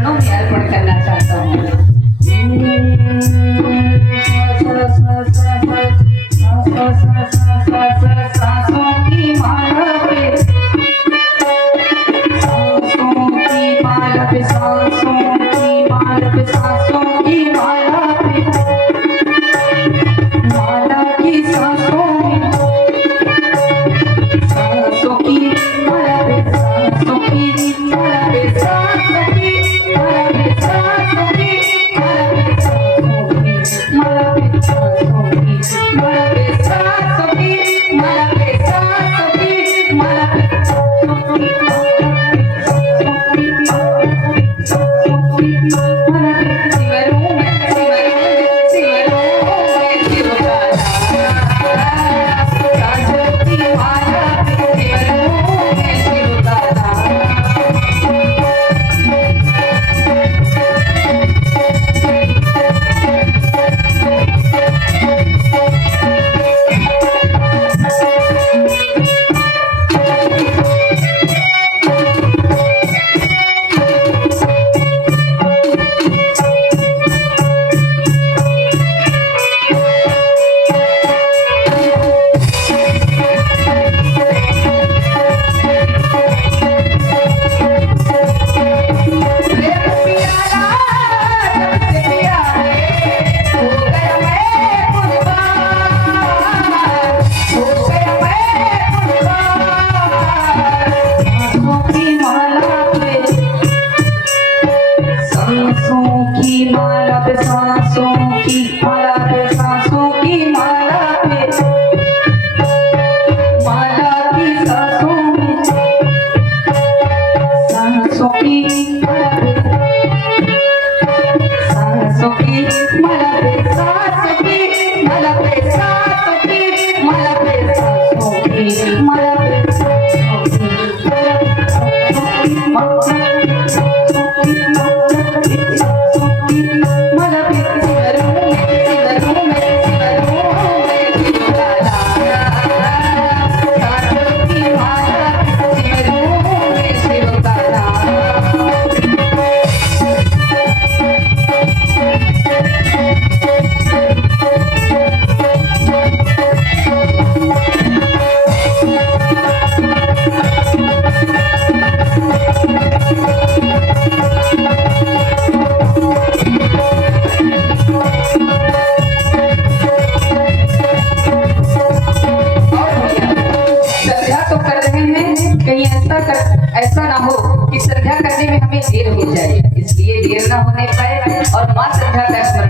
चरणों में अर्पण करना चाहता हूँ। सांसों की माला पे सांसों की माला पे सांसों की माला पे सांसों की माला पे माला की सांसों में सांसों की माला पे सांसों की माला पे सांसों की माला पे सांसों की माला पे सांसों की माला पे सांसों की माला पे सांसों की माला पे सांसों की ऐसा ना हो कि श्रद्धा करने में हमें देर हो जाए, इसलिए देर ना होने पाए और मां श्रद्धा का स्मरण